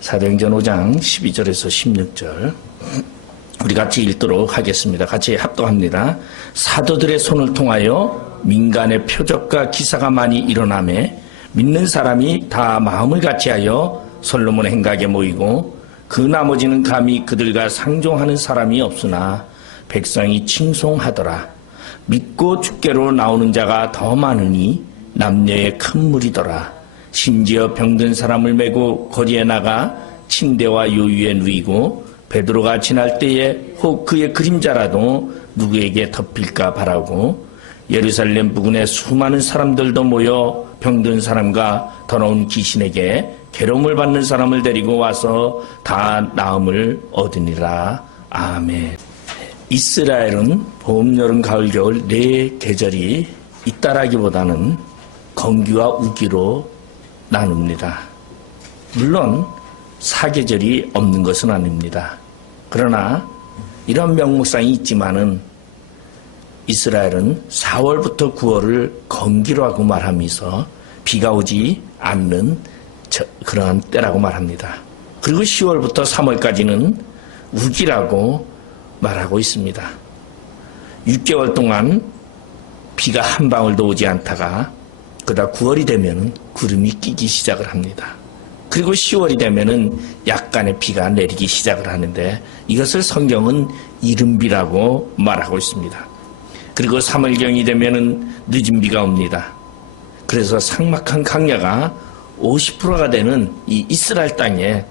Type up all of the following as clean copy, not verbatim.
사도행전 5장 12절에서 16절 우리 같이 읽도록 하겠습니다. 같이 합독합니다. 사도들의 손을 통하여 민간의 표적과 기사가 많이 일어나매 믿는 사람이 다 마음을 같이하여 솔로몬의 행각에 모이고 그 나머지는 감히 그들과 상종하는 사람이 없으나 백성이 칭송하더라. 믿고 주께로 나오는 자가 더 많으니 남녀의 큰 무리더라. 심지어 병든 사람을 메고 거리에 나가 침대와 요유에 누이고 베드로가 지날 때에 혹 그의 그림자라도 누구에게 덮일까 바라고 예루살렘 부근에 수많은 사람들도 모여 병든 사람과 더러운 귀신에게 괴로움을 받는 사람을 데리고 와서 다 나음을 얻으니라. 아멘. 이스라엘은 봄, 여름, 가을, 겨울 네 계절이 있다라기보다는 건기와 우기로 나눕니다. 물론 사계절이 없는 것은 아닙니다. 그러나 이런 명목상이 있지만은 이스라엘은 4월부터 9월을 건기로 하고 말하면서 비가 오지 않는 그러한 때라고 말합니다. 그리고 10월부터 3월까지는 우기라고 말하고 있습니다. 6개월 동안 비가 한 방울도 오지 않다가 그러다 9월이 되면 구름이 끼기 시작을 합니다. 그리고 10월이 되면은 약간의 비가 내리기 시작을 하는데 이것을 성경은 이른비라고 말하고 있습니다. 그리고 3월경이 되면은 늦은 비가 옵니다. 그래서 삭막한 강야가 50%가 되는 이 이스라엘 땅에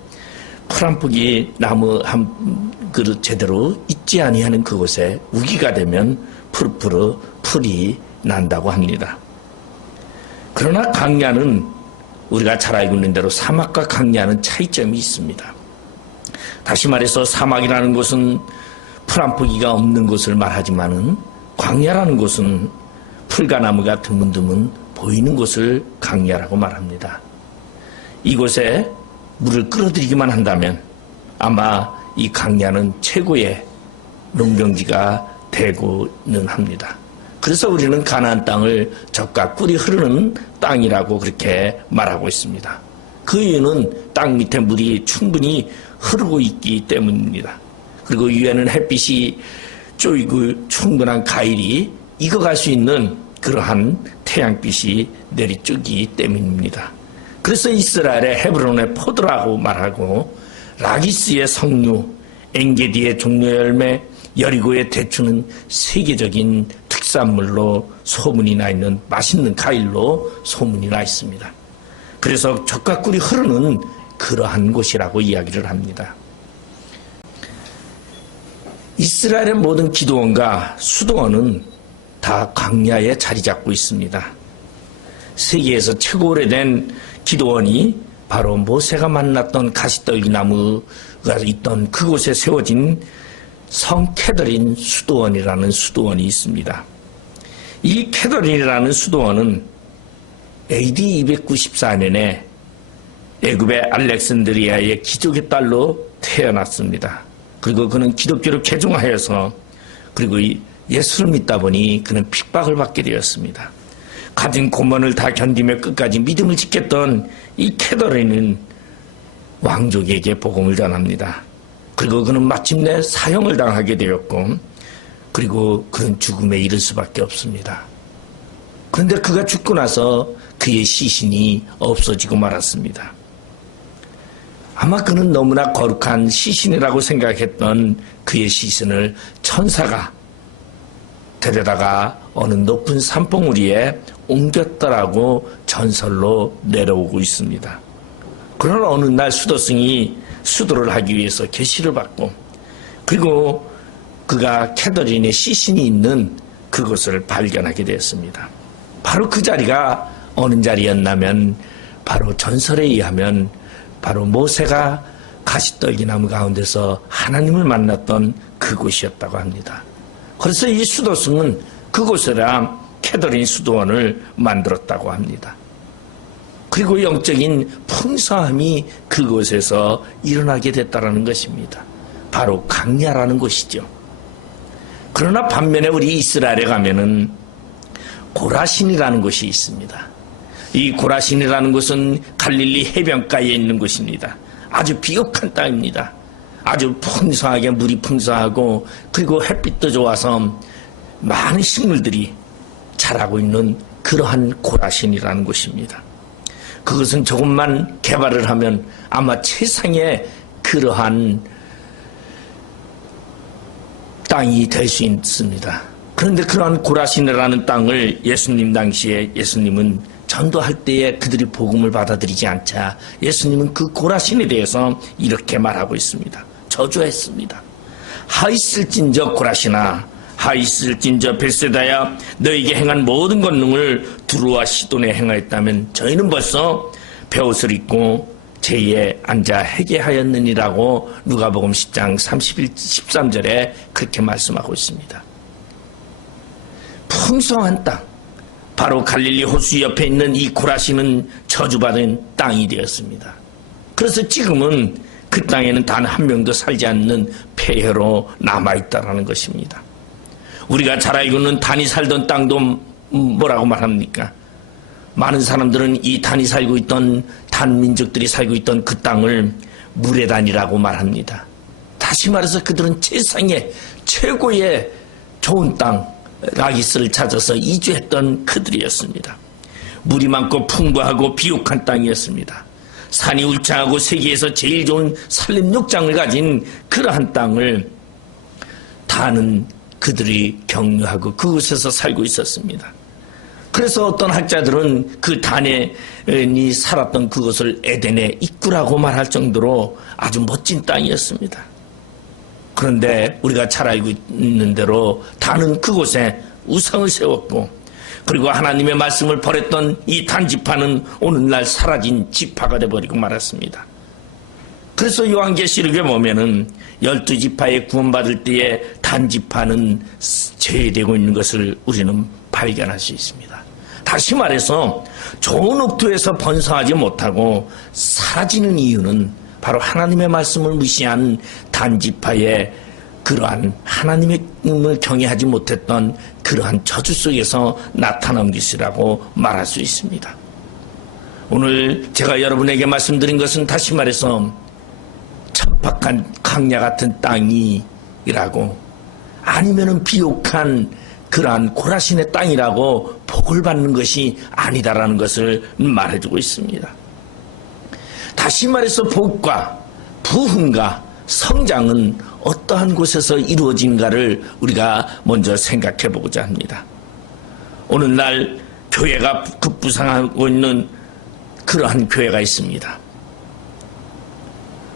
풀 한 폭이 나무 한 그릇 제대로 있지 아니하는 그곳에 우기가 되면 푸르푸르 풀이 난다고 합니다. 그러나 강야는 우리가 잘 알고 있는 대로 사막과 강야는 차이점이 있습니다. 다시 말해서 사막이라는 곳은 풀 한 포기가 없는 곳을 말하지만은 광야라는 곳은 풀과 나무가 드문드문 보이는 곳을 강야라고 말합니다. 이곳에 물을 끌어들이기만 한다면 아마 이 강야는 최고의 농경지가 되고는 합니다. 그래서 우리는 가나안 땅을 젖과 꿀이 흐르는 땅이라고 그렇게 말하고 있습니다. 그 이유는 땅 밑에 물이 충분히 흐르고 있기 때문입니다. 그리고 위에는 햇빛이 쪼이고 충분한 가일이 익어갈 수 있는 그러한 태양빛이 내리쬐기 때문입니다. 그래서 이스라엘의 헤브론의 포도라고 말하고 라기스의 석류, 엔게디의 종려 열매, 여리고의 대추는 세계적인 특산물로 소문이 나 있는 맛있는 과일로 소문이 나 있습니다. 그래서 젖과 꿀이 흐르는 그러한 곳이라고 이야기를 합니다. 이스라엘의 모든 기도원과 수도원은 다 광야에 자리 잡고 있습니다. 세계에서 최고 오래된 기도원이 바로 모세가 만났던 가시떨기 나무가 있던 그곳에 세워진 성 캐더린 수도원이라는 수도원이 있습니다. 이 캐더린이라는 수도원은 AD 294년에 애굽의 알렉산드리아의 귀족의 딸로 태어났습니다. 그리고 그는 기독교를 개종하여서 그리고 예수를 믿다 보니 그는 핍박을 받게 되었습니다. 가진 고난을 다 견디며 끝까지 믿음을 지켰던 이 캐더린은 왕족에게 복음을 전합니다. 그리고 그는 마침내 사형을 당하게 되었고 그리고 그는 죽음에 이를 수밖에 없습니다. 그런데 그가 죽고 나서 그의 시신이 없어지고 말았습니다. 아마 그는 너무나 거룩한 시신이라고 생각했던 그의 시신을 천사가 데려다가 어느 높은 산봉우리에 옮겼더라고 전설로 내려오고 있습니다. 그러나 어느 날 수도승이 수도를 하기 위해서 계시를 받고 그리고 그가 캐더린의 시신이 있는 그곳을 발견하게 되었습니다. 바로 그 자리가 어느 자리였냐면 바로 전설에 의하면 바로 모세가 가시떨기 나무 가운데서 하나님을 만났던 그곳이었다고 합니다. 그래서 이 수도승은 그곳에라 캐더린 수도원을 만들었다고 합니다. 그리고 영적인 풍성함이 그곳에서 일어나게 됐다는 것입니다. 바로 강야라는 곳이죠. 그러나 반면에 우리 이스라엘에 가면은 고라신이라는 곳이 있습니다. 이 고라신이라는 곳은 갈릴리 해변가에 있는 곳입니다. 아주 비옥한 땅입니다. 아주 풍성하게 물이 풍성하고 그리고 햇빛도 좋아서 많은 식물들이 자라고 있는 그러한 고라신이라는 곳입니다. 그것은 조금만 개발을 하면 아마 최상의 그러한 땅이 될 수 있습니다. 그런데 그러한 고라신이라는 땅을 예수님 당시에 예수님은 전도할 때에 그들이 복음을 받아들이지 않자 예수님은 그 고라신에 대해서 이렇게 말하고 있습니다. 저주했습니다. 하있을진저 고라신아, 하있을진저 벳세다야, 너에게 행한 모든 권능을 두루와 시돈에 행하였다면 저희는 벌써 베옷을 입고 제에 앉아 회개하였느니라고 누가복음 10장 13절에 그렇게 말씀하고 있습니다. 풍성한 땅, 바로 갈릴리 호수 옆에 있는 이 고라신은 저주받은 땅이 되었습니다. 그래서 지금은 그 땅에는 단 한 명도 살지 않는 폐허로 남아있다라는 것입니다. 우리가 잘 알고 있는 단이 살던 땅도 뭐라고 말합니까? 많은 사람들은 이 단이 살고 있던 단민족들이 살고 있던 그 땅을 물의 단이라고 말합니다. 다시 말해서 그들은 세상의 최고의 좋은 땅 라기스를 찾아서 이주했던 그들이었습니다. 물이 많고 풍부하고 비옥한 땅이었습니다. 산이 울창하고 세계에서 제일 좋은 산림욕장을 가진 그러한 땅을 다는 그들이 경유하고 그곳에서 살고 있었습니다. 그래서 어떤 학자들은 그 단이 살았던 그것을 에덴의 입구라고 말할 정도로 아주 멋진 땅이었습니다. 그런데 우리가 잘 알고 있는 대로 단은 그곳에 우상을 세웠고 그리고 하나님의 말씀을 버렸던 이 단지파는 오늘날 사라진 지파가 되어버리고 말았습니다. 그래서 요한계시록에 보면은 12지파에 구원받을 때에 단지파는 제외되고 있는 것을 우리는 발견할 수 있습니다. 다시 말해서 좋은 옥토에서 번성하지 못하고 사라지는 이유는 바로 하나님의 말씀을 무시한 단지파의 그러한 하나님을 경외하지 못했던 그러한 저주 속에서 나타난 것이라고 말할 수 있습니다. 오늘 제가 여러분에게 말씀드린 것은 다시 말해서 척박한 강야 같은 땅이라고 아니면은 비옥한 그러한 고라신의 땅이라고 복을 받는 것이 아니다라는 것을 말해주고 있습니다. 다시 말해서 복과 부흥과 성장은 어떠한 곳에서 이루어진가를 우리가 먼저 생각해 보고자 합니다. 오늘날 교회가 급부상하고 있는 그러한 교회가 있습니다.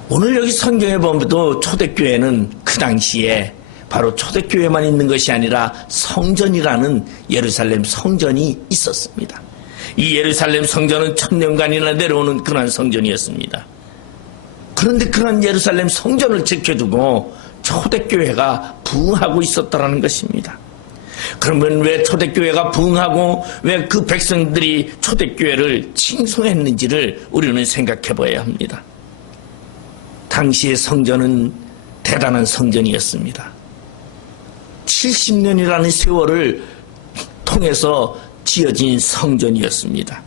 오늘 여기 성경에 보면도 초대교회는 그 당시에 바로 초대교회만 있는 것이 아니라 성전이라는 예루살렘 성전이 있었습니다. 이 예루살렘 성전은 1000년간이나 내려오는 그러한 성전이었습니다. 그런데 그런 예루살렘 성전을 지켜두고 초대교회가 부흥하고 있었다는 것입니다. 그러면 왜 초대교회가 부흥하고 왜 그 백성들이 초대교회를 칭송했는지를 우리는 생각해 봐야 합니다. 당시의 성전은 대단한 성전이었습니다. 70년이라는 세월을 통해서 지어진 성전이었습니다.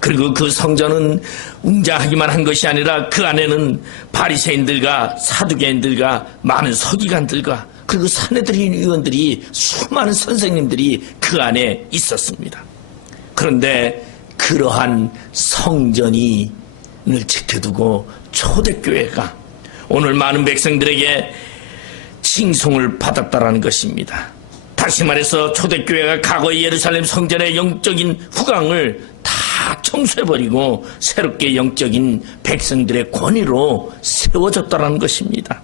그리고 그 성전은 웅장하기만 한 것이 아니라 그 안에는 바리새인들과 사두개인들과 많은 서기관들과 그리고 사내들인 의원들이 수많은 선생님들이 그 안에 있었습니다. 그런데 그러한 성전을 지켜두고 초대교회가 오늘 많은 백성들에게 칭송을 받았다라는 것입니다. 다시 말해서 초대교회가 과거의 예루살렘 성전의 영적인 후광을 다 청소해버리고 새롭게 영적인 백성들의 권위로 세워졌다는 것입니다.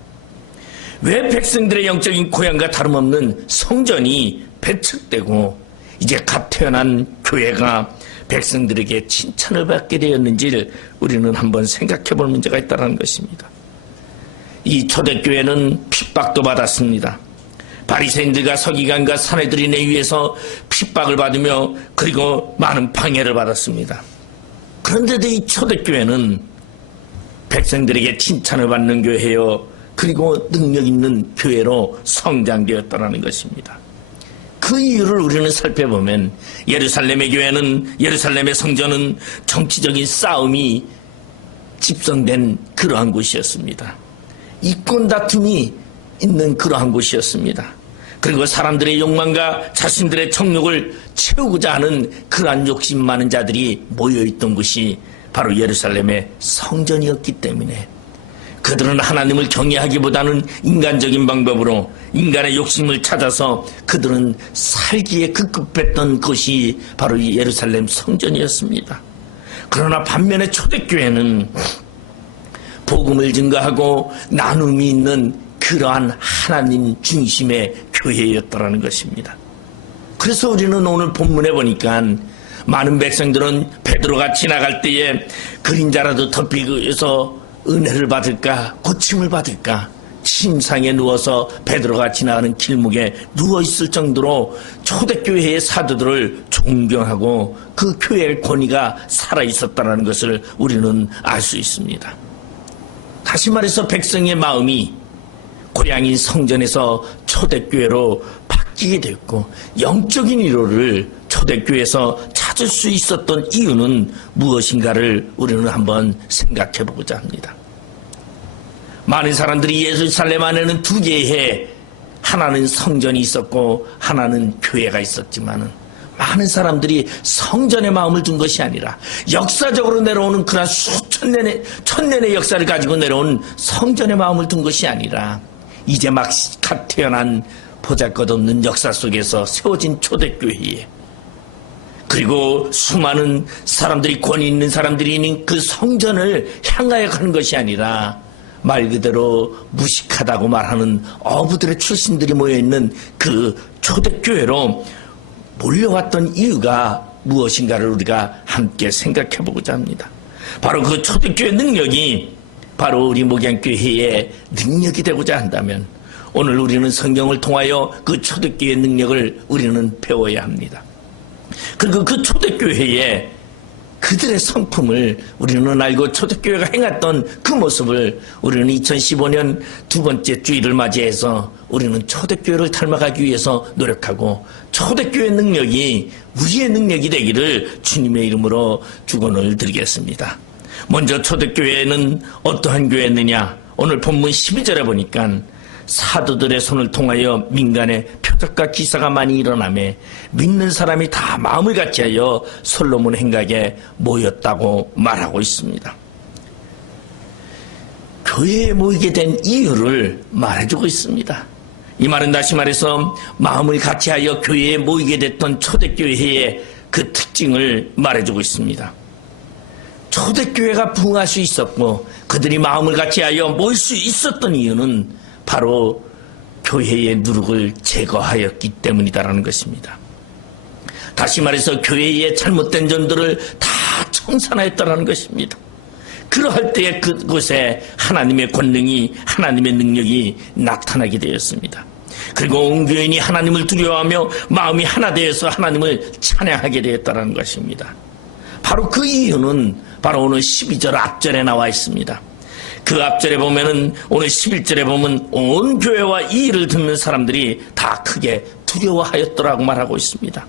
왜 백성들의 영적인 고향과 다름없는 성전이 배척되고 이제 갓 태어난 교회가 백성들에게 칭찬을 받게 되었는지를 우리는 한번 생각해 볼 문제가 있다는 것입니다. 이 초대교회는 핍박도 받았습니다. 바리새인들과 서기관과 사내들인에 의해서 핍박을 받으며 그리고 많은 방해를 받았습니다. 그런데도 이 초대교회는 백성들에게 칭찬을 받는 교회요 그리고 능력 있는 교회로 성장되었다는 것입니다. 그 이유를 우리는 살펴보면 예루살렘의 교회는 예루살렘의 성전은 정치적인 싸움이 집성된 그러한 곳이었습니다. 이권 다툼이 있는 그러한 곳이었습니다. 그리고 사람들의 욕망과 자신들의 정욕을 채우고자 하는 그러한 욕심 많은 자들이 모여있던 곳이 바로 예루살렘의 성전이었기 때문에 그들은 하나님을 경외하기보다는 인간적인 방법으로 인간의 욕심을 찾아서 그들은 살기에 급급했던 것이 바로 이 예루살렘 성전이었습니다. 그러나 반면에 초대교회는 복음을 증거하고 나눔이 있는 그러한 하나님 중심의 교회였다라는 것입니다. 그래서 우리는 오늘 본문에 보니까 많은 백성들은 베드로가 지나갈 때에 그림자라도 덮이고서 은혜를 받을까 고침을 받을까 침상에 누워서 베드로가 지나가는 길목에 누워있을 정도로 초대교회의 사도들을 존경하고 그 교회의 권위가 살아있었다는 것을 우리는 알 수 있습니다. 다시 말해서 백성의 마음이 고향인 성전에서 초대교회로 바뀌게 됐고 영적인 위로를 초대교회에서 찾을 수 있었던 이유는 무엇인가를 우리는 한번 생각해 보고자 합니다. 많은 사람들이 예루살렘 안에는 두 개의 하나는 성전이 있었고 하나는 교회가 있었지만은 많은 사람들이 성전의 마음을 둔 것이 아니라 역사적으로 내려오는 그런 천년의 역사를 가지고 내려온 성전의 마음을 둔 것이 아니라 이제 막 갓 태어난 보잘것없는 역사 속에서 세워진 초대교회에 그리고 수많은 사람들이 권위 있는 사람들이 있는 그 성전을 향하여 가는 것이 아니라 말 그대로 무식하다고 말하는 어부들의 출신들이 모여있는 그 초대교회로 몰려왔던 이유가 무엇인가를 우리가 함께 생각해 보고자 합니다. 바로 그 초대교회 능력이 바로 우리 목양교회의 능력이 되고자 한다면 오늘 우리는 성경을 통하여 그 초대교회의 능력을 우리는 배워야 합니다. 그리고 그 초대교회에 그들의 성품을 우리는 알고 초대교회가 행했던 그 모습을 우리는 2015년 두 번째 주일을 맞이해서 우리는 초대교회를 닮아가기 위해서 노력하고 초대교회 능력이 우리의 능력이 되기를 주님의 이름으로 축원을 드리겠습니다. 먼저 초대교회는 어떠한 교회였느냐? 오늘 본문 12절에 보니까 사도들의 손을 통하여 민간의 표적과 기사가 많이 일어나매 믿는 사람이 다 마음을 같이하여 솔로몬 행각에 모였다고 말하고 있습니다. 교회에 모이게 된 이유를 말해주고 있습니다. 이 말은 다시 말해서 마음을 같이하여 교회에 모이게 됐던 초대교회의 그 특징을 말해주고 있습니다. 초대교회가 부흥할 수 있었고 그들이 마음을 같이하여 모일 수 있었던 이유는 바로 교회의 누룩을 제거하였기 때문이다라는 것입니다. 다시 말해서 교회의 잘못된 점들을 다 청산하였다라는 것입니다. 그러할 때에 그곳에 하나님의 권능이 하나님의 능력이 나타나게 되었습니다. 그리고 온 교인이 하나님을 두려워하며 마음이 하나 되어서 하나님을 찬양하게 되었다는 것입니다. 바로 그 이유는 바로 오늘 12절 앞절에 나와 있습니다. 그 앞절에 보면은 오늘 11절에 보면 온 교회와 이 일을 듣는 사람들이 다 크게 두려워하였더라고 말하고 있습니다.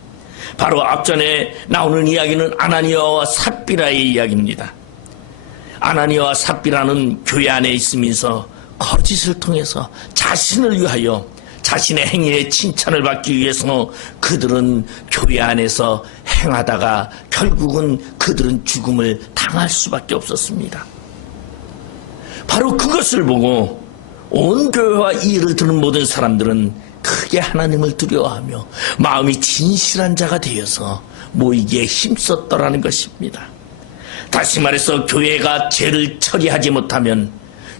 바로 앞전에 나오는 이야기는 아나니아와 삽비라의 이야기입니다. 아나니아와 삽비라는 교회 안에 있으면서 거짓을 통해서 자신을 위하여 자신의 행위의 칭찬을 받기 위해서 그들은 교회 안에서 행하다가 결국은 그들은 죽음을 당할 수밖에 없었습니다. 바로 그것을 보고 온 교회와 이 일을 듣는 모든 사람들은 크게 하나님을 두려워하며 마음이 진실한 자가 되어서 모이기에 힘썼더라는 것입니다. 다시 말해서 교회가 죄를 처리하지 못하면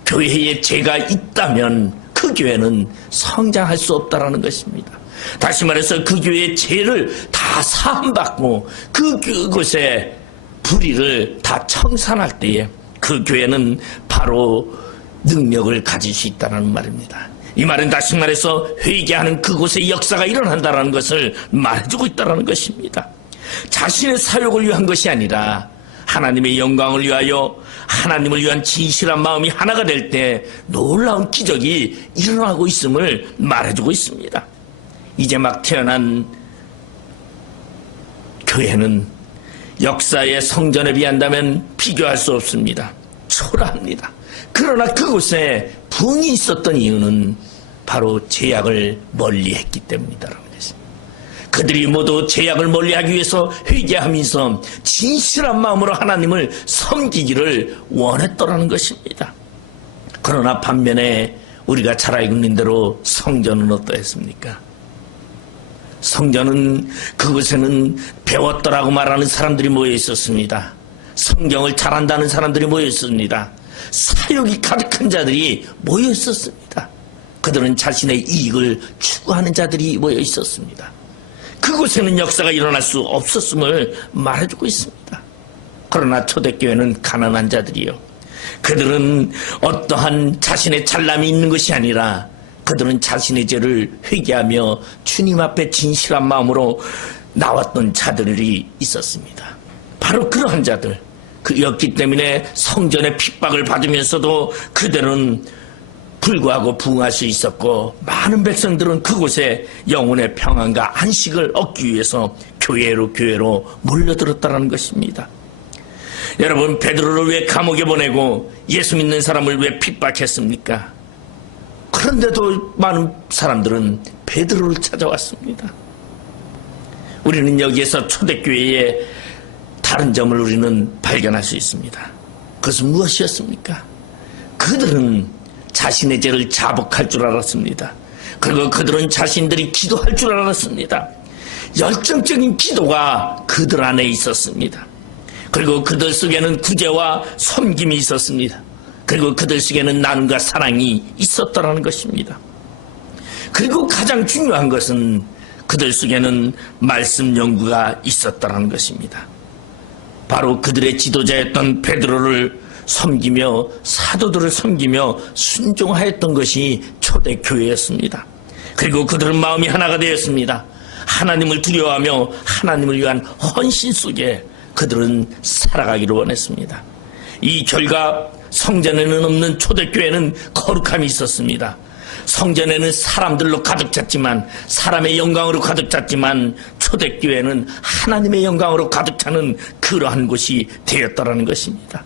교회에 죄가 있다면 그 교회는 성장할 수 없다라는 것입니다. 다시 말해서 그 교회의 죄를 다 사함받고 그곳에 불의를 다 청산할 때에 그 교회는 바로 능력을 가질 수 있다는 말입니다. 이 말은 다시 말해서 회개하는 그곳에 역사가 일어난다는 것을 말해주고 있다는 것입니다. 자신의 사욕을 위한 것이 아니라 하나님의 영광을 위하여 하나님을 위한 진실한 마음이 하나가 될 때 놀라운 기적이 일어나고 있음을 말해주고 있습니다. 이제 막 태어난 교회는 역사의 성전에 비한다면 비교할 수 없습니다. 초라합니다. 그러나 그곳에 부흥이 있었던 이유는 바로 죄악을 멀리했기 때문이다라는 것입니다. 그들이 모두 죄악을 멀리하기 위해서 회개하면서 진실한 마음으로 하나님을 섬기기를 원했더라는 것입니다. 그러나 반면에 우리가 잘 알고 있는 대로 성전은 어떠했습니까? 성전은 그곳에는 배웠더라고 말하는 사람들이 모여 있었습니다. 성경을 잘한다는 사람들이 모여 있습니다. 사욕이 가득한 자들이 모여 있었습니다. 그들은 자신의 이익을 추구하는 자들이 모여 있었습니다. 그곳에는 역사가 일어날 수 없었음을 말해주고 있습니다. 그러나 초대교회는 가난한 자들이요, 그들은 어떠한 자신의 잘남이 있는 것이 아니라 그들은 자신의 죄를 회개하며 주님 앞에 진실한 마음으로 나왔던 자들이 있었습니다. 바로 그러한 자들, 그였기 때문에 성전의 핍박을 받으면서도 그들은 불구하고 부흥할 수 있었고, 많은 백성들은 그곳에 영혼의 평안과 안식을 얻기 위해서 교회로 몰려들었다는 것입니다. 여러분, 베드로를 왜 감옥에 보내고 예수 믿는 사람을 왜 핍박했습니까? 그런데도 많은 사람들은 베드로를 찾아왔습니다. 우리는 여기에서 초대교회의 다른 점을 우리는 발견할 수 있습니다. 그것은 무엇이었습니까? 그들은 자신의 죄를 자복할 줄 알았습니다. 그리고 그들은 자신들이 기도할 줄 알았습니다. 열정적인 기도가 그들 안에 있었습니다. 그리고 그들 속에는 구제와 섬김이 있었습니다. 그리고 그들 속에는 나눔과 사랑이 있었다는 것입니다. 그리고 가장 중요한 것은 그들 속에는 말씀 연구가 있었다는 것입니다. 바로 그들의 지도자였던 베드로를 섬기며 사도들을 섬기며 순종하였던 것이 초대교회였습니다. 그리고 그들은 마음이 하나가 되었습니다. 하나님을 두려워하며 하나님을 위한 헌신 속에 그들은 살아가기를 원했습니다. 이 결과 성전에는 없는 초대교회는 거룩함이 있었습니다. 성전에는 사람들로 가득 찼지만, 사람의 영광으로 가득 찼지만, 초대교회는 하나님의 영광으로 가득 차는 그러한 곳이 되었다라는 것입니다.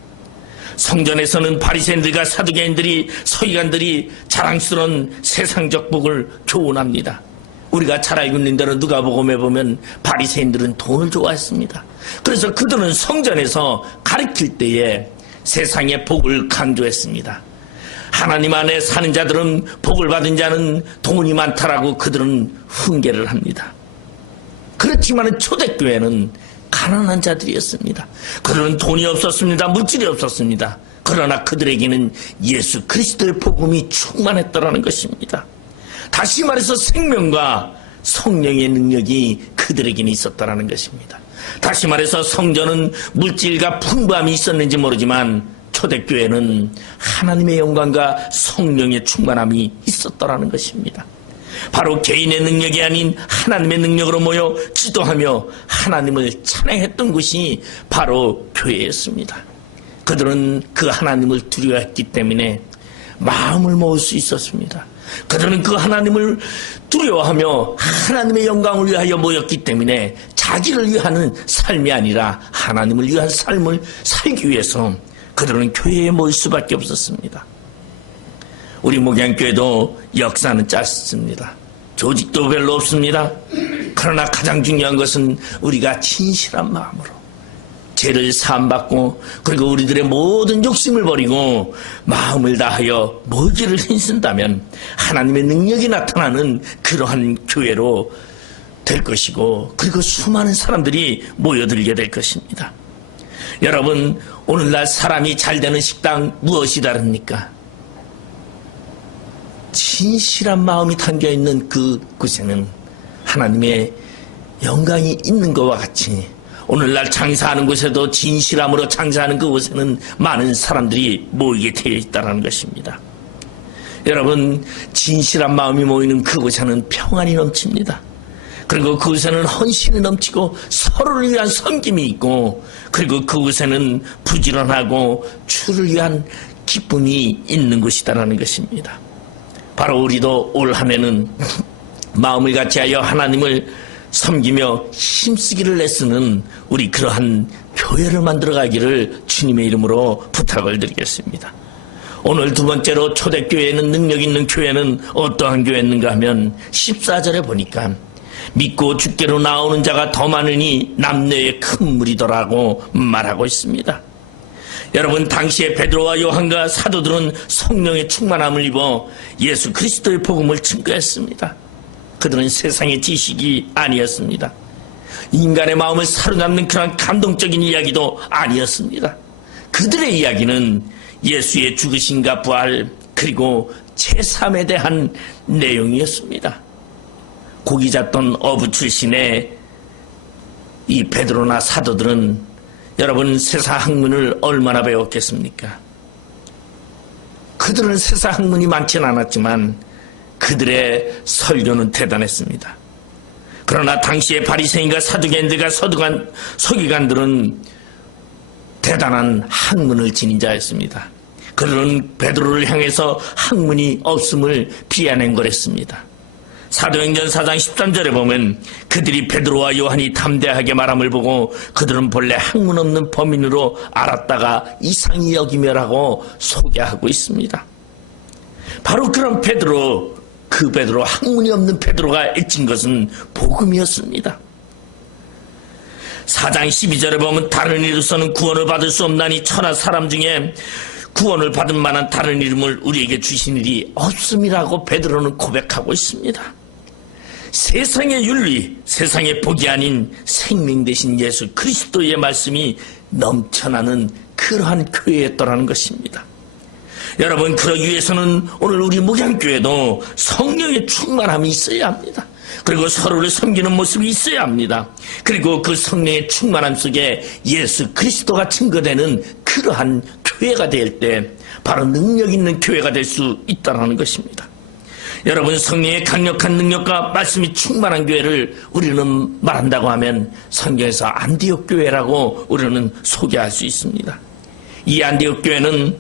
성전에서는 바리새인들과 사두개인들이, 서기관들이 자랑스러운 세상적 복을 교훈합니다. 우리가 잘 알고 있는 대로 누가복음에 보면 바리새인들은 돈을 좋아했습니다. 그래서 그들은 성전에서 가르칠 때에 세상의 복을 강조했습니다. 하나님 안에 사는 자들은, 복을 받은 자는 돈이 많다라고 그들은 훈계를 합니다. 그렇지만 초대교회는 가난한 자들이었습니다. 그들은 돈이 없었습니다. 물질이 없었습니다. 그러나 그들에게는 예수 그리스도의 복음이 충만했다라는 것입니다. 다시 말해서 생명과 성령의 능력이 그들에게는 있었다라는 것입니다. 다시 말해서 성전은 물질과 풍부함이 있었는지 모르지만 초대교회는 하나님의 영광과 성령의 충만함이 있었다라는 것입니다. 바로 개인의 능력이 아닌 하나님의 능력으로 모여 기도하며 하나님을 찬양했던 것이 바로 교회였습니다. 그들은 그 하나님을 두려워했기 때문에 마음을 모을 수 있었습니다. 그들은 그 하나님을 두려워하며 하나님의 영광을 위하여 모였기 때문에 자기를 위하는 삶이 아니라 하나님을 위한 삶을 살기 위해서 그들은 교회에 모일 수밖에 없었습니다. 우리 목양교회도 역사는 짧습니다. 조직도 별로 없습니다. 그러나 가장 중요한 것은 우리가 진실한 마음으로 죄를 사함받고, 그리고 우리들의 모든 욕심을 버리고 마음을 다하여 모이기를 힘쓴다면 하나님의 능력이 나타나는 그러한 교회로 될 것이고, 그리고 수많은 사람들이 모여들게 될 것입니다. 여러분, 오늘날 사람이 잘 되는 식당 무엇이 다릅니까? 진실한 마음이 담겨있는 그곳에는 하나님의 영광이 있는 것과 같이 오늘날 장사하는 곳에도 진실함으로 장사하는 그곳에는 많은 사람들이 모이게 되어 있다는 것입니다. 여러분, 진실한 마음이 모이는 그곳에는 평안이 넘칩니다. 그리고 그곳에는 헌신이 넘치고 서로를 위한 섬김이 있고, 그리고 그곳에는 부지런하고 주를 위한 기쁨이 있는 곳이다라는 것입니다. 바로 우리도 올 한 해는 마음을 같이하여 하나님을 섬기며 힘쓰기를 애쓰는 우리 그러한 교회를 만들어가기를 주님의 이름으로 부탁을 드리겠습니다. 오늘 두 번째로 초대교회에는 능력 있는 교회는 어떠한 교회였는가 하면 14절에 보니까 믿고 주께로 나오는 자가 더 많으니 남녀의 큰 무리더라고 말하고 있습니다. 여러분, 당시에 베드로와 요한과 사도들은 성령의 충만함을 입어 예수 그리스도의 복음을 증거했습니다. 그들은 세상의 지식이 아니었습니다. 인간의 마음을 사로잡는 그런 감동적인 이야기도 아니었습니다. 그들의 이야기는 예수의 죽으심과 부활 그리고 제3에 대한 내용이었습니다. 고기 잡던 어부 출신의 이 베드로나 사도들은 여러분 세상 학문을 얼마나 배웠겠습니까? 그들은 세상 학문이 많지는 않았지만 그들의 설교는 대단했습니다. 그러나 당시의 바리새인과 사두개인들과 서기관들은 대단한 학문을 지닌 자였습니다. 그들은 베드로를 향해서 학문이 없음을 비아낸 거랬습니다. 사도행전 4장 13절에 보면 그들이 베드로와 요한이 담대하게 말함을 보고 그들은 본래 학문 없는 범인으로 알았다가 이상히 여기며라고 소개하고 있습니다. 바로 그런 베드로, 그 베드로, 학문이 없는 베드로가 애친 것은 복음이었습니다. 4장 12절에 보면 다른 이로서는 구원을 받을 수 없나니 천하 사람 중에 구원을 받을 만한 다른 이름을 우리에게 주신 일이 없음이라고 베드로는 고백하고 있습니다. 세상의 윤리, 세상의 복이 아닌 생명 되신 예수 그리스도의 말씀이 넘쳐나는 그러한 교회였더라는 것입니다. 여러분, 그러기 위해서는 오늘 우리 목양교회도 성령의 충만함이 있어야 합니다. 그리고 서로를 섬기는 모습이 있어야 합니다. 그리고 그 성령의 충만함 속에 예수 그리스도가 증거되는 그러한 교회가 될 때 바로 능력 있는 교회가 될 수 있다는 것입니다. 여러분, 성령의 강력한 능력과 말씀이 충만한 교회를 우리는 말한다고 하면 성경에서 안디옥 교회라고 우리는 소개할 수 있습니다. 이 안디옥 교회는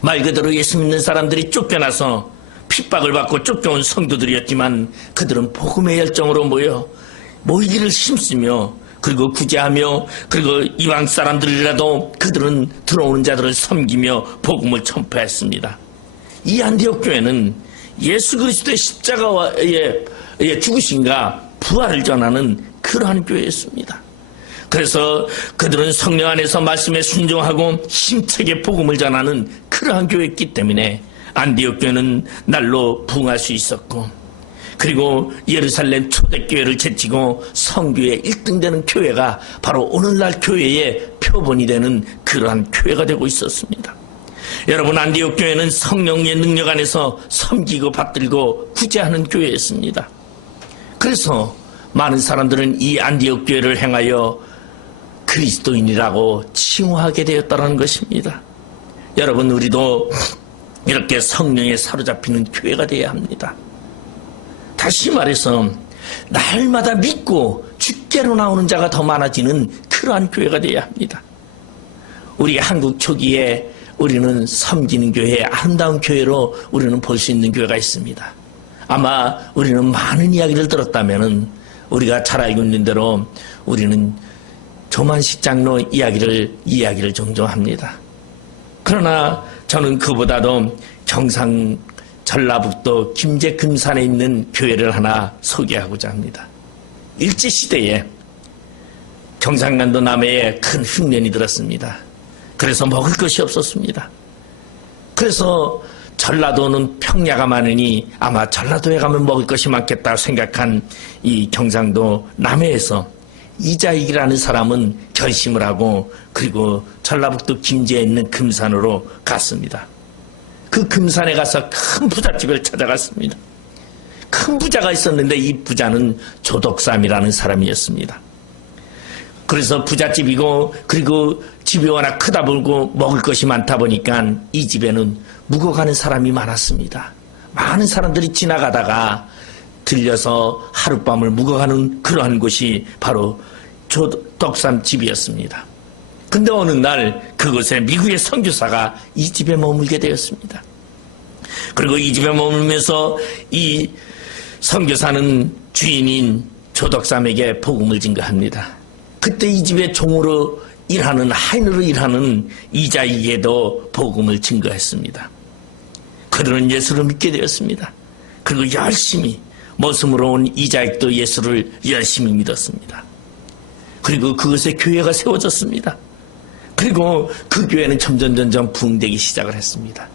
말 그대로 예수 믿는 사람들이 쫓겨나서 핍박을 받고 쫓겨온 성도들이었지만 그들은 복음의 열정으로 모이기를 힘쓰며 그리고 구제하며 그리고 이방 사람들이라도 그들은 들어오는 자들을 섬기며 복음을 전파했습니다. 이 안디옥 교회는 예수 그리스도의 십자가의 죽으심과 부활을 전하는 그러한 교회였습니다. 그래서 그들은 성령 안에서 말씀에 순종하고 힘차게 복음을 전하는 그러한 교회였기 때문에 안디옥 교회는 날로 부흥할 수 있었고, 그리고 예루살렘 초대교회를 제치고 성교에 1등 되는 교회가 바로 오늘날 교회의 표본이 되는 그러한 교회가 되고 있었습니다. 여러분, 안디옥 교회는 성령의 능력 안에서 섬기고 받들고 구제하는 교회였습니다. 그래서 많은 사람들은 이 안디옥 교회를 행하여 그리스도인이라고 칭호하게 되었다는 것입니다. 여러분, 우리도 이렇게 성령에 사로잡히는 교회가 되어야 합니다. 다시 말해서 날마다 믿고 주께로 나오는 자가 더 많아지는 그러한 교회가 되어야 합니다. 우리 한국 초기에 우리는 섬기는 교회, 아름다운 교회로 우리는 볼 수 있는 교회가 있습니다. 아마 우리는 많은 이야기를 들었다면 우리가 잘 알고 있는 대로 우리는 조만식 장로 이야기를 종종 합니다. 그러나 저는 그보다도 경상 전라북도 김제 금산에 있는 교회를 하나 소개하고자 합니다. 일제시대에 경상남도 남해에 큰 흉년이 들었습니다. 그래서 먹을 것이 없었습니다. 그래서 전라도는 평야가 많으니 아마 전라도에 가면 먹을 것이 많겠다 생각한 이 경상도 남해에서 이자익이라는 사람은 결심을 하고 그리고 전라북도 김제에 있는 금산으로 갔습니다. 그 금산에 가서 큰 부잣집을 찾아갔습니다. 큰 부자가 있었는데 이 부자는 조덕삼이라는 사람이었습니다. 그래서 부잣집이고 그리고 집이 워낙 크다 보고 먹을 것이 많다 보니까 이 집에는 묵어가는 사람이 많았습니다. 많은 사람들이 지나가다가 들려서 하룻밤을 묵어가는 그러한 곳이 바로 조덕삼 집이었습니다. 근데 어느 날 그곳에 미국의 선교사가 이 집에 머물게 되었습니다. 그리고 이 집에 머물면서 이 선교사는 주인인 조덕삼에게 복음을 증거합니다. 그때 이 집에 종으로 일하는, 하인으로 일하는 이자익에도 복음을 증거했습니다. 그들은 예수를 믿게 되었습니다. 그리고 열심히 머슴으로 온 이자익도 예수를 열심히 믿었습니다. 그리고 그것에 교회가 세워졌습니다. 그리고 그 교회는 점점 부흥되기 시작을 했습니다.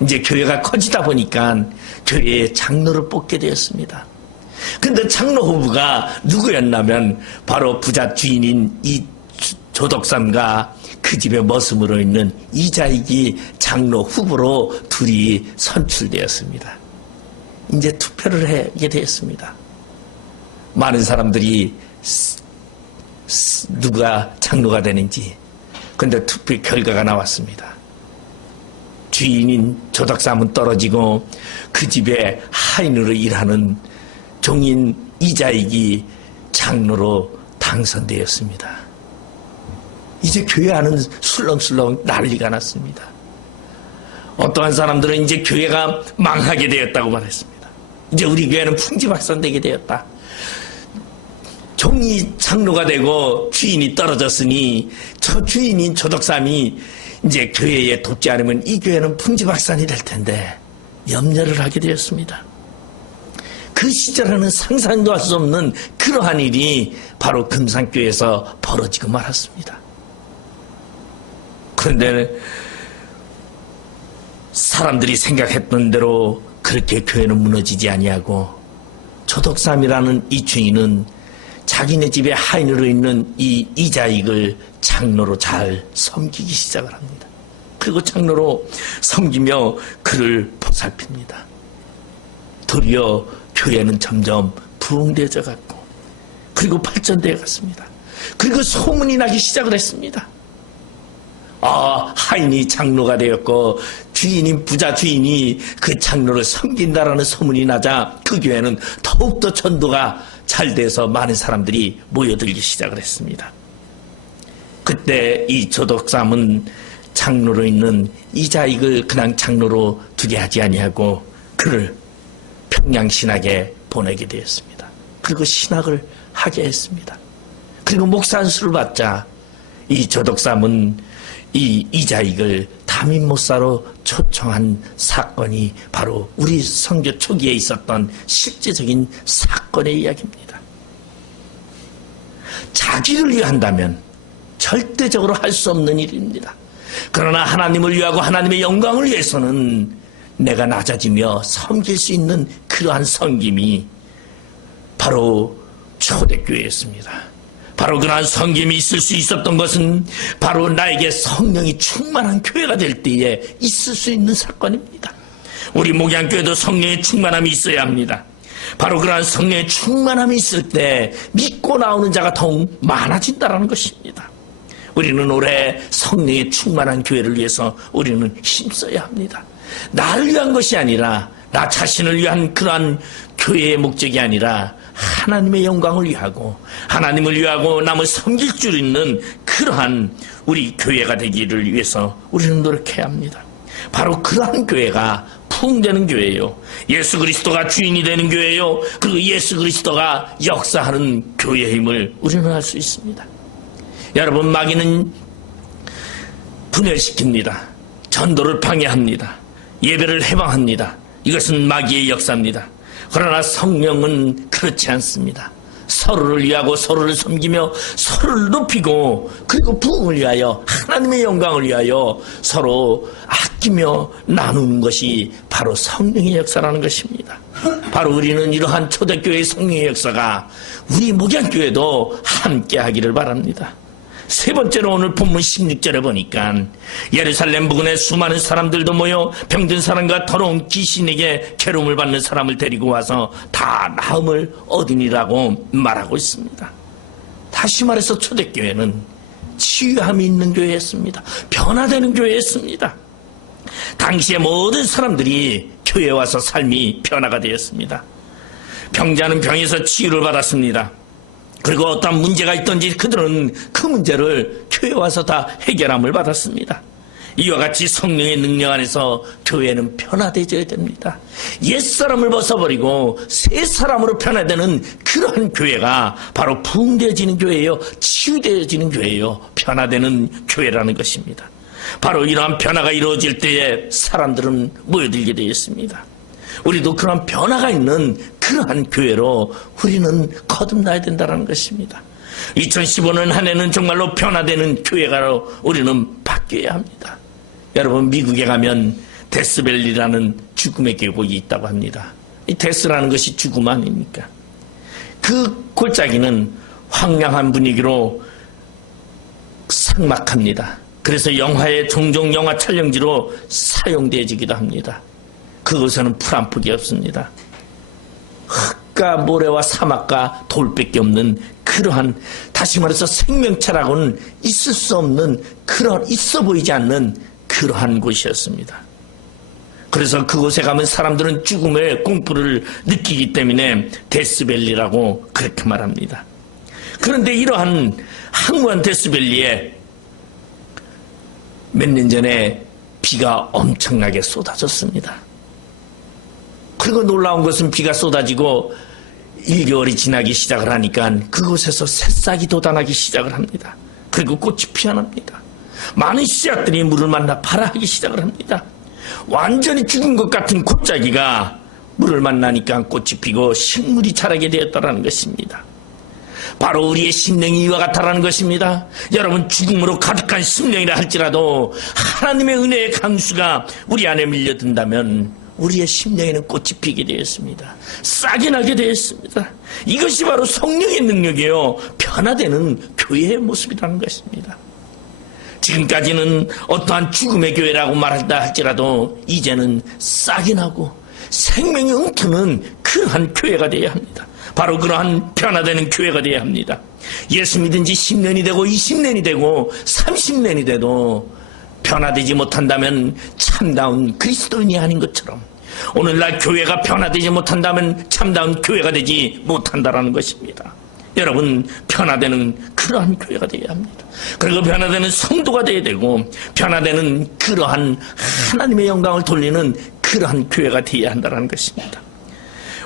이제 교회가 커지다 보니까 교회에 장로를 뽑게 되었습니다. 근데 장로 후보가 누구였냐면 바로 부자 주인인 이 조덕삼과 그 집의 머슴으로 있는 이자익이 장로 후보로 둘이 선출되었습니다. 이제 투표를 하게 되었습니다. 많은 사람들이 누가 장로가 되는지. 근데 투표 결과가 나왔습니다. 주인인 조덕삼은 떨어지고 그 집에 하인으로 일하는 종인 이자익이 장로로 당선되었습니다. 이제 교회 안은 술렁술렁 난리가 났습니다. 어떠한 사람들은 이제 교회가 망하게 되었다고 말했습니다. 이제 우리 교회는 풍지박산되게 되었다. 종이 장로가 되고 주인이 떨어졌으니 저 주인인 조덕삼이 이제 교회에 돕지 않으면 이 교회는 풍지박산이 될 텐데 염려를 하게 되었습니다. 그 시절에는 상상도 할 수 없는 그러한 일이 바로 금산교회에서 벌어지고 말았습니다. 그런데 사람들이 생각했던 대로 그렇게 교회는 무너지지 아니하고 조덕삼이라는 이 주인은 자기네 집에 하인으로 있는 이 이자익을 장로로 잘 섬기기 시작을 합니다. 그리고 장로로 섬기며 그를 보살핍니다. 도리어 교회는 점점 부흥되어져 갔고 그리고 발전되어 갔습니다. 그리고 소문이 나기 시작을 했습니다. 하인이 장로가 되었고 주인인 부자 주인이 그 장로를 섬긴다라는 소문이 나자 그 교회는 더욱더 전도가 잘 돼서 많은 사람들이 모여들기 시작을 했습니다. 그때 이 조덕삼은 장로로 있는 이자익을 그냥 장로로 두게 하지 아니하고 그를 평양신학에 보내게 되었습니다. 그리고 신학을 하게 했습니다. 그리고 목사 안수를 받자 이 조덕삼은 이 이자익을 담임 목사로 초청한 사건이 바로 우리 선교 초기에 있었던 실제적인 사건의 이야기입니다. 자기를 위한다면 절대적으로 할 수 없는 일입니다. 그러나 하나님을 위하고 하나님의 영광을 위해서는 내가 낮아지며 섬길 수 있는 그러한 섬김이 바로 초대교회였습니다. 바로 그러한 섬김이 있을 수 있었던 것은 바로 나에게 성령이 충만한 교회가 될 때에 있을 수 있는 사건입니다. 우리 목양교회도 성령의 충만함이 있어야 합니다. 바로 그러한 성령의 충만함이 있을 때 믿고 나오는 자가 더욱 많아진다는 것입니다. 우리는 올해 성령의 충만한 교회를 위해서 우리는 힘써야 합니다. 나를 위한 것이 아니라 나 자신을 위한 그러한 교회의 목적이 아니라 하나님의 영광을 위하고 하나님을 위하고 남을 섬길 줄 있는 그러한 우리 교회가 되기를 위해서 우리는 노력해야 합니다. 바로 그러한 교회가 부흥되는 교회예요. 예수 그리스도가 주인이 되는 교회예요. 그리고 예수 그리스도가 역사하는 교회의 힘을 우리는 알 수 있습니다. 여러분, 마귀는 분열시킵니다. 전도를 방해합니다. 예배를 해방합니다. 이것은 마귀의 역사입니다. 그러나 성령은 그렇지 않습니다. 서로를 위하고 서로를 섬기며 서로를 높이고 그리고 부흥을 위하여 하나님의 영광을 위하여 서로 아끼며 나누는 것이 바로 성령의 역사라는 것입니다. 바로 우리는 이러한 초대교회의 성령의 역사가 우리 목양교회도 함께 하기를 바랍니다. 세 번째로 오늘 본문 16절에 보니까 예루살렘 부근에 수많은 사람들도 모여 병든 사람과 더러운 귀신에게 괴로움을 받는 사람을 데리고 와서 다 나음을 얻으니라고 말하고 있습니다. 다시 말해서 초대교회는 치유함이 있는 교회였습니다. 변화되는 교회였습니다. 당시에 모든 사람들이 교회에 와서 삶이 변화가 되었습니다. 병자는 병에서 치유를 받았습니다. 그리고 어떤 문제가 있던지 그들은 그 문제를 교회에 와서 다 해결함을 받았습니다. 이와 같이 성령의 능력 안에서 교회는 변화되어야 됩니다. 옛사람을 벗어버리고 새 사람으로 변화되는 그러한 교회가 바로 부흥되어지는 교회예요. 치유되어지는 교회예요. 변화되는 교회라는 것입니다. 바로 이러한 변화가 이루어질 때에 사람들은 모여들게 되어 있습니다. 우리도 그러한 변화가 있는 그러한 교회로 우리는 거듭나야 된다는 것입니다. 2015년 한 해는 정말로 변화되는 교회가로 우리는 바뀌어야 합니다. 여러분, 미국에 가면 데스밸리라는 죽음의 계곡이 있다고 합니다. 이 데스라는 것이 죽음 아닙니까? 그 골짜기는 황량한 분위기로 삭막합니다. 그래서 영화에 종종 영화 촬영지로 사용되어지기도 합니다. 그곳에는 풀 한 폭이 없습니다. 흙과 모래와 사막과 돌밖에 없는 그러한, 다시 말해서 생명체라고는 있을 수 없는, 그런 있어 보이지 않는 그러한 곳이었습니다. 그래서 그곳에 가면 사람들은 죽음의 공포를 느끼기 때문에 데스밸리라고 그렇게 말합니다. 그런데 이러한 황무한 데스밸리에 몇 년 전에 비가 엄청나게 쏟아졌습니다. 그리고 놀라운 것은 비가 쏟아지고 1개월이 지나기 시작을 하니까 그곳에서 새싹이 돋아나기 시작을 합니다. 그리고 꽃이 피어납니다. 많은 씨앗들이 물을 만나 발아하기 시작을 합니다. 완전히 죽은 것 같은 골짜기가 물을 만나니까 꽃이 피고 식물이 자라게 되었다는 것입니다. 바로 우리의 심령이 이와 같다라는 것입니다. 여러분, 죽음으로 가득한 심령이라 할지라도 하나님의 은혜의 강수가 우리 안에 밀려든다면 우리의 심령에는 꽃이 피게 되었습니다. 싹이 나게 되었습니다. 이것이 바로 성령의 능력이에요. 변화되는 교회의 모습이라는 것입니다. 지금까지는 어떠한 죽음의 교회라고 말한다 할지라도 이제는 싹이 나고 생명이 엉트는 그러한 교회가 되어야 합니다. 바로 그러한 변화되는 교회가 되어야 합니다. 예수 믿은 지 10년이 되고 20년이 되고 30년이 돼도 변화되지 못한다면 참다운 그리스도인이 아닌 것처럼 오늘날 교회가 변화되지 못한다면 참다운 교회가 되지 못한다라는 것입니다. 여러분, 변화되는 그러한 교회가 되어야 합니다. 그리고 변화되는 성도가 되어야 되고 변화되는 그러한 하나님의 영광을 돌리는 그러한 교회가 되어야 한다는 것입니다.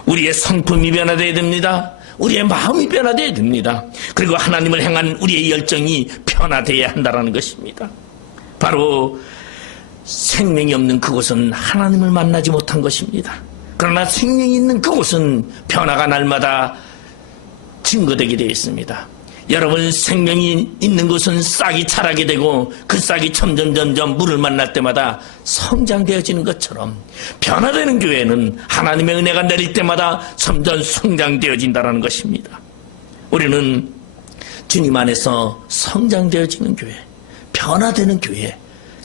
우리의 성품이 변화되어야 됩니다. 우리의 마음이 변화되어야 됩니다. 그리고 하나님을 향한 우리의 열정이 변화되어야 한다는 것입니다. 바로 생명이 없는 그곳은 하나님을 만나지 못한 것입니다. 그러나 생명이 있는 그곳은 변화가 날마다 증거되게 되어 있습니다. 여러분, 생명이 있는 곳은 싹이 자라게 되고 그 싹이 점점 물을 만날 때마다 성장되어지는 것처럼 변화되는 교회는 하나님의 은혜가 내릴 때마다 점점 성장되어진다는 것입니다. 우리는 주님 안에서 성장되어지는 교회, 변화되는 교회,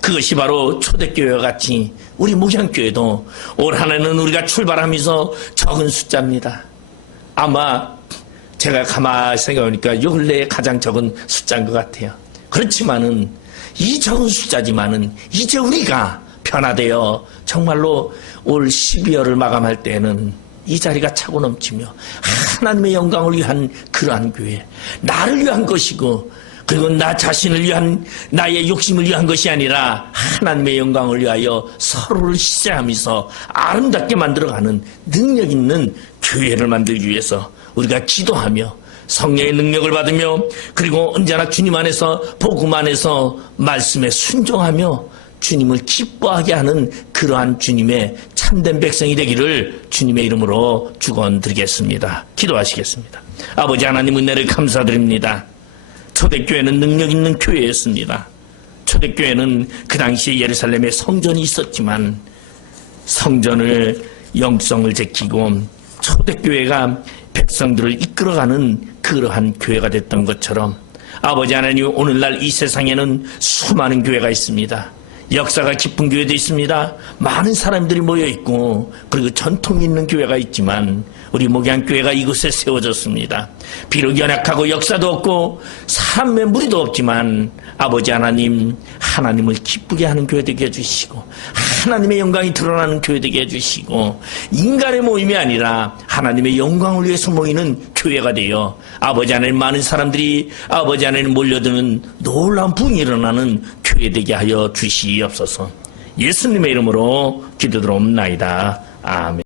그것이 바로 초대교회와 같이 우리 목양교회도 올 한 해는 우리가 출발하면서 적은 숫자입니다. 아마 제가 가만히 생각해보니까 요 근래에 가장 적은 숫자인 것 같아요. 그렇지만은 이 적은 숫자지만은 이제 우리가 변화되어 정말로 올 12월을 마감할 때에는 이 자리가 차고 넘치며 하나님의 영광을 위한 그러한 교회, 나를 위한 것이고 그리고 나 자신을 위한, 나의 욕심을 위한 것이 아니라 하나님의 영광을 위하여 서로를 희생하면서 아름답게 만들어가는 능력 있는 교회를 만들기 위해서 우리가 기도하며 성령의 능력을 받으며 그리고 언제나 주님 안에서, 복음 안에서 말씀에 순종하며 주님을 기뻐하게 하는 그러한 주님의 참된 백성이 되기를 주님의 이름으로 축원드리겠습니다. 기도하시겠습니다. 아버지 하나님, 은혜를 감사드립니다. 초대교회는 능력 있는 교회였습니다. 초대교회는 그 당시에 예루살렘에 성전이 있었지만 성전을, 영성을 지키고 초대교회가 백성들을 이끌어가는 그러한 교회가 됐던 것처럼 아버지 하나님, 오늘날 이 세상에는 수많은 교회가 있습니다. 역사가 깊은 교회도 있습니다. 많은 사람들이 모여있고 그리고 전통이 있는 교회가 있지만 우리 목양교회가 이곳에 세워졌습니다. 비록 연약하고 역사도 없고 사람의 무리도 없지만 아버지 하나님, 하나님을 기쁘게 하는 교회 되게 해주시고 하나님의 영광이 드러나는 교회 되게 해주시고 인간의 모임이 아니라 하나님의 영광을 위해서 모이는 교회가 되어 아버지 안에 많은 사람들이 아버지 안에 몰려드는 놀라운 분이 일어나는 교회 되게 하여 주시옵소서. 예수님의 이름으로 기도드리옵나이다. 아멘.